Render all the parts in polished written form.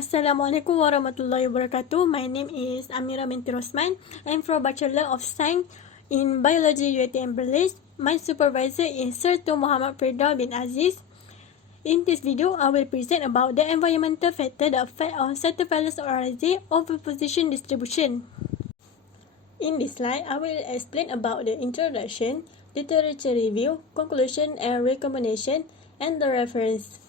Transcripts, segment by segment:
Assalamualaikum warahmatullahi wabarakatuh. My name is Amira binti Rosman. I'm from Bachelor of Science in Biology UiT and Berlin. My supervisor is Sir Tun Muhammad Firdaus bin Aziz. In this video, I will present about the environmental factor that affect on Sitophylus oryzae oviposition distribution. In this slide, I will explain about the introduction, literature review, conclusion and recommendation, and the reference.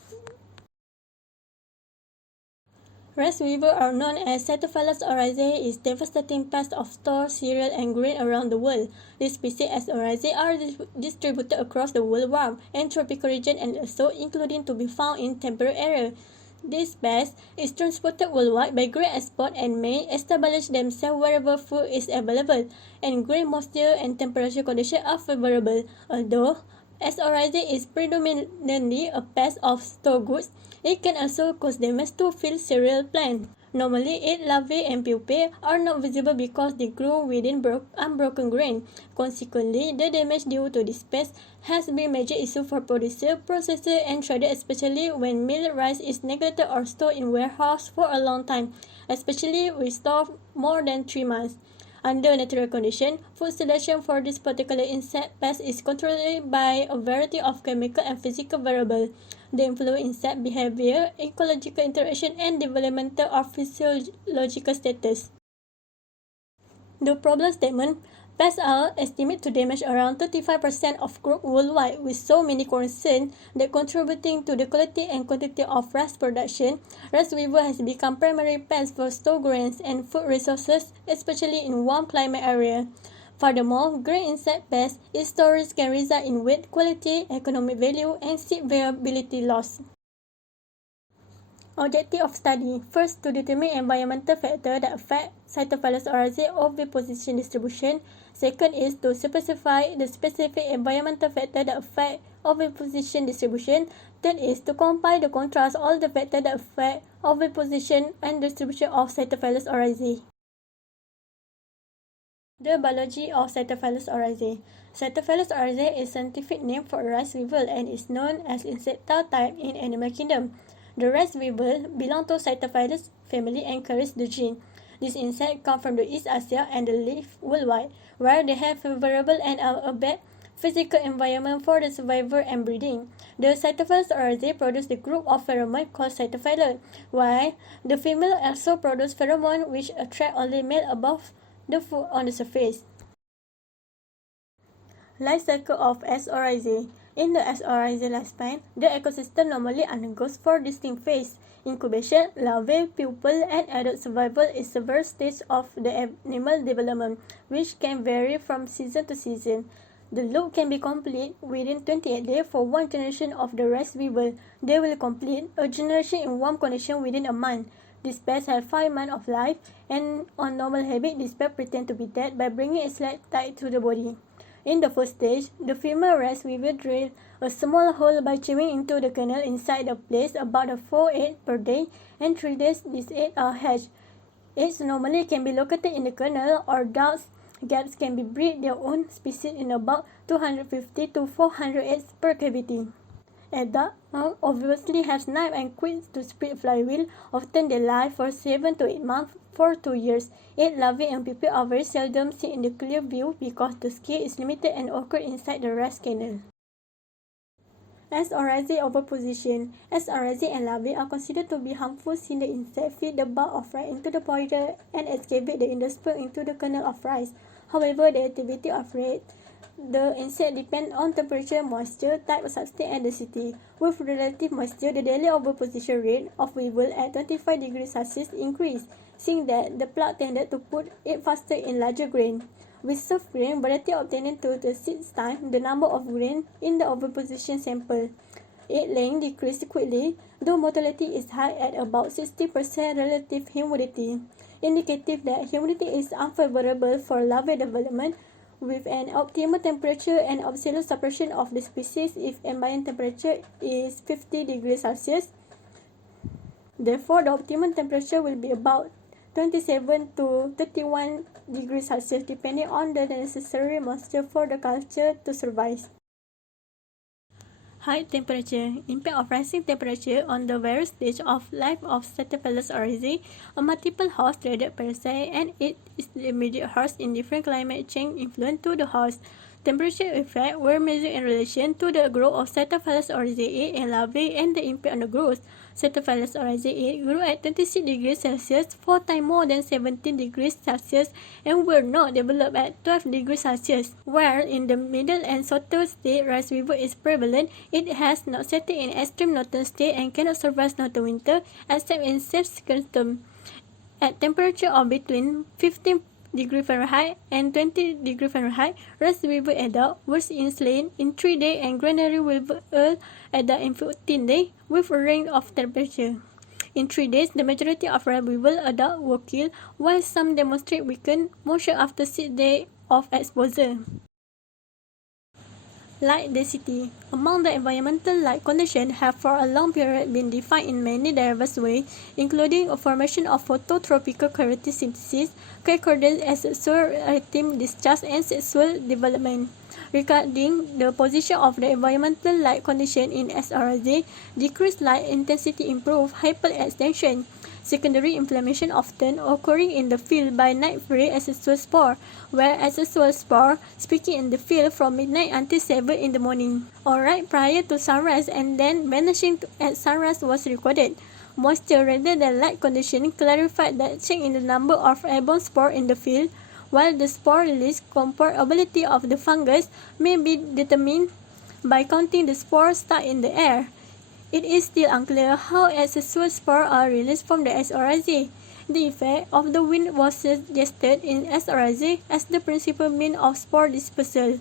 Rice weevil, are known as Sitophylus oryzae, is devastating pest of store, cereal, and grain around the world. These species as oryzae are distributed across the world and tropical region and also including to be found in temperate area. This pest is transported worldwide by grain export and may establish themselves wherever food is available and grain moisture and temperature conditions are favorable. Although as oryzae is predominantly a pest of store goods, it can also cause damage to field cereal plants. Normally, its larvae and pupae are not visible because they grow within unbroken grain. Consequently, the damage due to this pest has been a major issue for producers, processors, and traders, especially when milled rice is neglected or stored in warehouse for a long time, especially with stored more than 3 months. Under natural conditions, food selection for this particular insect pest is controlled by a variety of chemical and physical variables. They influence insect behavior, ecological interaction, and developmental or physiological status. The problem statement: pests are estimated to damage around 35% of crop worldwide, with so many concerns that contributing to the quality and quantity of rice production, rice weevil has become primary pest for store grains and food resources, especially in warm climate areas. Furthermore, grain insect pests, its storage can result in weight, quality, economic value, and seed viability loss. Objective of study: first, to determine environmental factors that affect Sitophylus oryzae oviposition distribution. Second is to specify the specific environmental factors that affect oviposition distribution. Third is to compare the contrast all the factors that affect oviposition and distribution of Sitophylus oryzae. The biology of Sitophylus oryzae. Sitophylus oryzae is a scientific name for rice weevil and is known as insecta type in animal kingdom. The rice weevil belong to Sitophylus family and carries the gene. These insects come from the East Asia and live worldwide, where they have favorable and a bad physical environment for the survival and breeding. The Sitophylus oryzae produce the group of pheromone called Sitophylus, while the female also produce pheromone which attract only male above the food on the surface. Life cycle of S. oryzae. In the S. oryzae lifespan, the ecosystem normally undergoes 4 distinct phases: incubation, larvae, pupal, and adult survival is several stages of the animal development, which can vary from season to season. The loop can be complete within 28 days for one generation of the rice weevil. They will complete a generation in warm condition within a month. This pest has 5 months of life, and on normal habit, this pest pretends to be dead by bringing its leg tied to the body. In the first stage, the female rice weevil drills a small hole by chewing into the kernel inside the place about 4 eggs per day, and 3 days these eggs are hatched. Eggs normally can be located in the kernel, or ducks gaps can be breed their own species in about 250 to 400 eggs per cavity. Adults obviously have knife and quills to spread flywheel. Often they live for 7 to 8 months for 2 years. Egg larvae and pupae are very seldom seen in the clear view because the skin is limited and occur inside the rice kernel. S. oryzae oviposition. S. oryzae and larvae are considered to be harmful since the insect feed the bulk of rice into the powder and excavate the endosperm into the kernel of rice. However, the activity of the insect depends on temperature, moisture, type of substance, and density. With relative moisture, the daily oviposition rate of weevil at 25 degrees Celsius increased, seeing that the plant tended to put it faster in larger grain. With soft grain variety obtained to the seed time, the number of grain in the oviposition sample. Egg laying decreased quickly, though mortality is high at about 60% relative humidity, indicative that humidity is unfavorable for larvae development, with an optimal temperature and absolute suppression of the species if ambient temperature is 50 degrees Celsius. Therefore, the optimum temperature will be about 27 to 31 degrees Celsius depending on the necessary moisture for the culture to survive. High temperature. Impact of rising temperature on the various stages of life of Sitophylus oryzae, a multiple host traded parasite, and its immediate host in different climate change influence to the host. Temperature effects were measured in relation to the growth of Sitophylus oryzae and larvae and the impact on the growth. Sitophylus oryzae grew at 26 degrees Celsius, 4 times more than 17 degrees Celsius, and were not developed at 12 degrees Celsius. Where in the middle and southern state rice fever is prevalent, it has not settled in extreme northern state and cannot survive northern winter except in safe circumstances. At temperature of between 15 degree Fahrenheit and 20 degree Fahrenheit, rice weevil adult was slain in 3 days and granary weevil adult in 14 days with a range of temperature. In 3 days, the majority of rice weevil adults were killed, while some demonstrate weakened motion after 6 days of exposure. Light density. Among the environmental light conditions have for a long period been defined in many diverse ways, including a formation of phototropical keratin concordant asexual rhythm discharge, and sexual development. Regarding the position of the environmental light condition in SRZ, decreased light intensity improves hyperextension. Secondary inflammation often occurring in the field by night-free asexual spore, where asexual spore speaking in the field from midnight until 7 in the morning, or right prior to sunrise, and then vanishing at sunrise was recorded. Moisture rather than light condition clarified that change in the number of airborne spores in the field, while the spore release comparability of the fungus may be determined by counting the spores stuck in the air. It is still unclear how asexual spores are released from the oryzae. The effect of the wind was suggested in oryzae as the principal means of spore dispersal.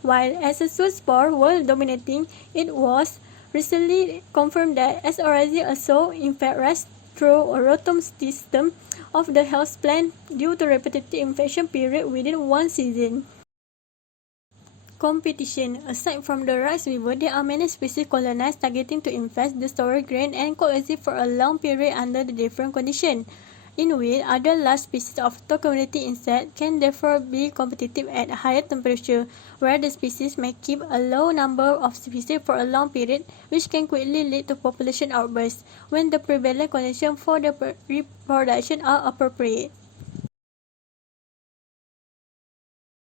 While asexual spores were dominating, it was recently confirmed that oryzae also infect rice through a rotome system of the houseplant due to repetitive infection period within one season. Competition. Aside from the rice weevil, there are many species colonized targeting to infest the storage grain and coexist for a long period under the different conditions. In which other large species of community insects can therefore be competitive at higher temperature, where the species may keep a low number of species for a long period, which can quickly lead to population outbursts when the prevalent conditions for the reproduction are appropriate.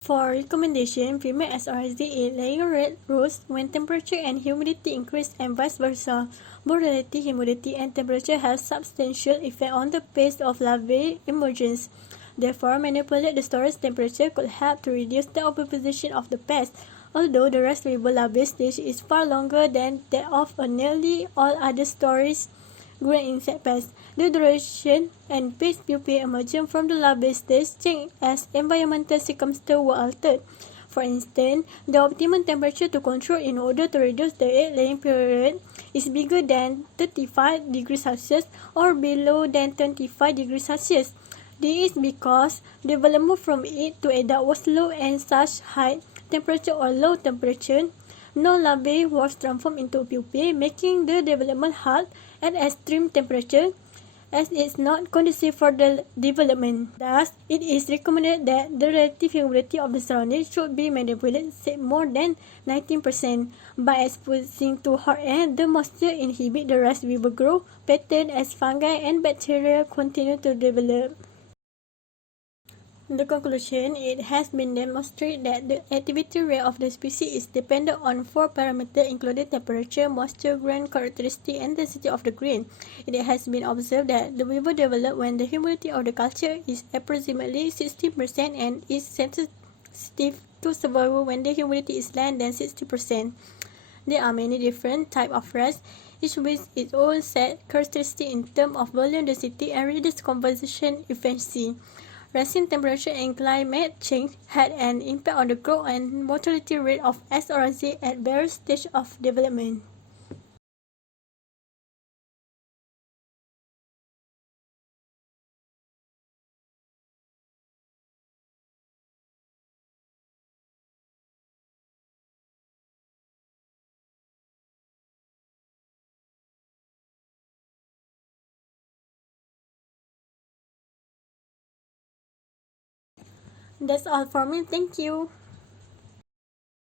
For recommendation, female SRZ laying red roost when temperature and humidity increase and vice versa. Both relative humidity and temperature have substantial effect on the pace of larvae emergence. Therefore, manipulate the storage temperature could help to reduce the oviposition of the pest, although the rice weevil larvae stage is far longer than that of nearly all other storage grain insect pests. The duration and pace pupae emerging from the larvae stage change as environmental circumstances were altered. For instance, the optimum temperature to control in order to reduce the egg-laying period is bigger than 35 degrees Celsius or below than 25 degrees Celsius. This is because development from egg to adult was low and such high temperature or low temperature. No larvae was transformed into pupae, making the development hard at extreme temperature, as it is not conducive for the development. Thus, it is recommended that the relative humidity of the surroundings should be manipulated say more than 19%. By exposing to hot air, the moisture inhibits the rice weevil growth pattern as fungi and bacteria continue to develop. In the conclusion, it has been demonstrated that the activity rate of the species is dependent on 4 parameters including temperature, moisture, grain characteristic, and density of the grain. It has been observed that the weevil develops when the humidity of the culture is approximately 60% and is sensitive to survival when the humidity is less than 60%. There are many different types of rice, each with its own set characteristics in terms of volume density and reduced composition efficiency. Rising temperature and climate change had an impact on the growth and mortality rate of oryzae at various stages of development. That's all for me. Thank you.